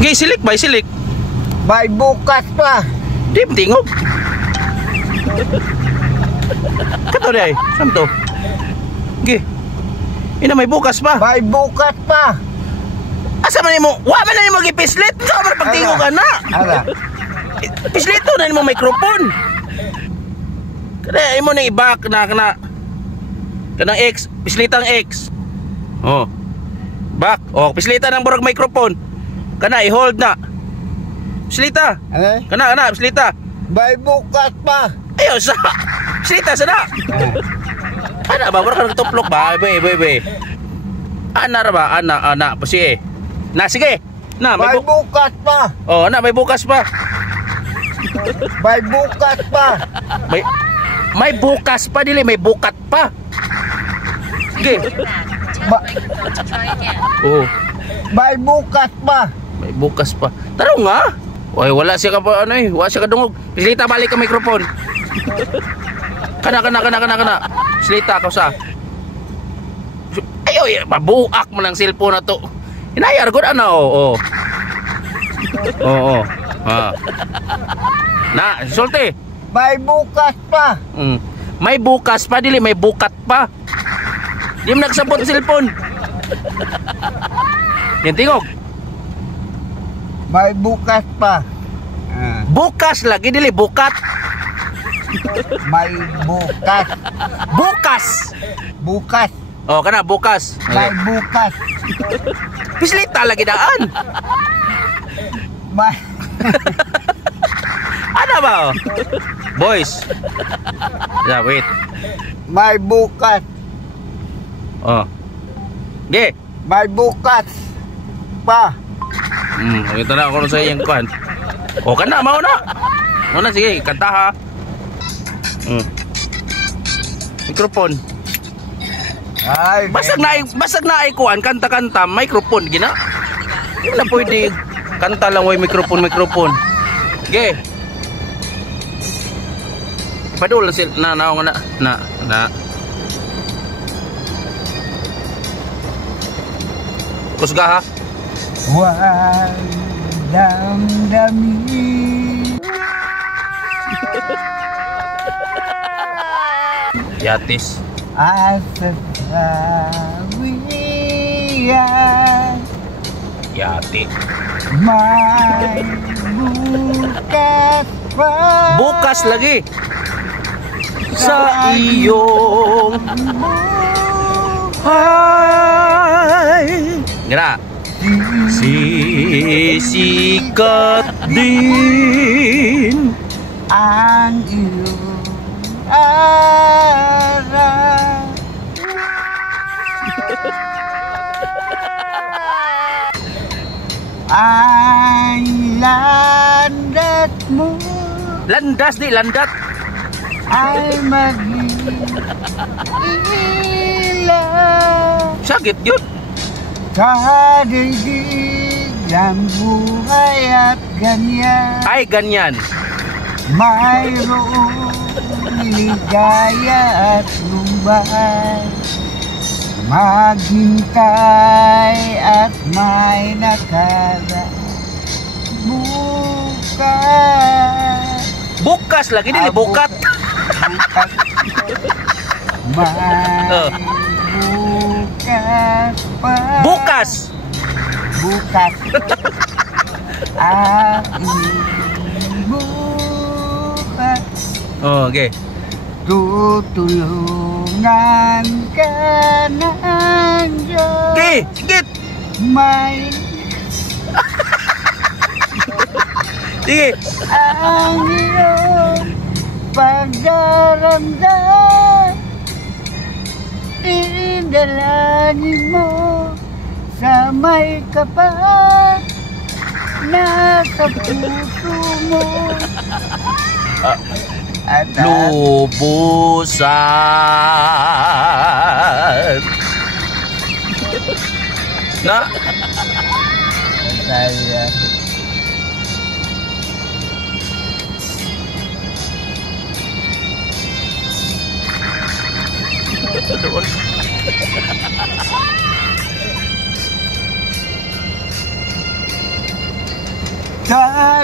Gi silik bay silik. May bukas pa. Di tingog. Kato day, samto. Gi. Ina may bukas pa. May bukas pa. Asa man nimo? Wa man nimo gipislit. Sa man pagtingog ana. Ala. Pislito na nimo microphone. Kada imo na i-back na kanang X, pislitang X. Oh. Back. Oh, pislita ng burag microphone. Kana i-hold na. Pislita. Ano? Kana, pislita. May bukas pa. Ayo sa. Pislita sana. Ana ba burag tuplok ba? Be. Ana ra ba? Ana pasi. Na sige. Na May bukas pa. Oh, ana may bukas pa. May bukas pa. May bukas pa dili, may bukat pa. Sige. Oh. May bukas pa. May bukas pa. Taro nga. Oy, wala siya ka pa ano eh. Wala siya ka dungog. Silita balik ang microphone. Kana. Silita ka sa. Ayo, mabuak mo ng cellphone na to. Hinayar gud ano. Oo. Ha. Na, sulti. May bukas pa. May bukas pa dili, may bukat pa. Di mo nagsabot cellphone. Yan tingog. May bukas pa. Bukas lagi dili bukat. May bukas. Bukas. Oh, kana bukas. May bukas. Pislita lagi daan. May Ano ba? Boys. Yeah, wait. May bukas. Oh. Ge. May bukas pa. Ito na ako sa iyang kuhan. O kana, mao na. Sige, kanta ha. Microphone. Ay, basag na ay kuhan, kanta-kanta, microphone gina. Hindi na pwede kanta lang way microphone. Ge. Padul sila na. Kusga ha. Damdamin. Yatis. Asa sawiyan. Yati. May bukas pa. Bukas lagi. Sa iyong buhay. Gina. Sisikat din ang iyong araw. Ang landat mo. Landas di landat. Ay mag-iilaw. Sakit yun. Kadaigdig ang buhay at ganyan. Ay ganyan. Mayroong ligaya at lumbay. Maghintay at may nakara. Bukas lagi dili bukat. May bukas pa. Bukas. Bukas. Oh, okay. Tutulungan ka ng Diyos. Okay, sigit. May Sige. ang iyong pagdaramdam. Idalangin mo sa may kapal na sa puso mo. At Lubusan. Na? Saya.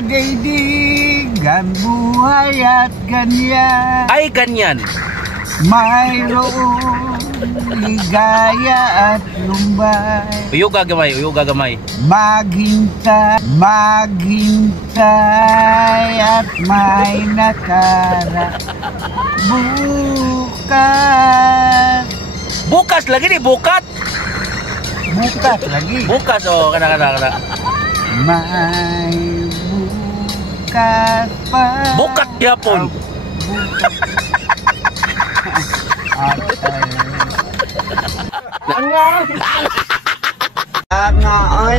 daigdig ang buhay at ganyan. Ay, ganyan. Mayroong ligaya at lumbay. Uyog gagamay, uyog gagamay. Maghintay, maghintay at may nakara. Bukas, Bukas lagi ni, bukat. bukas lagi. Bukas, oh, kana. May bukas pa. Bukat yapon. Ang nga, ay.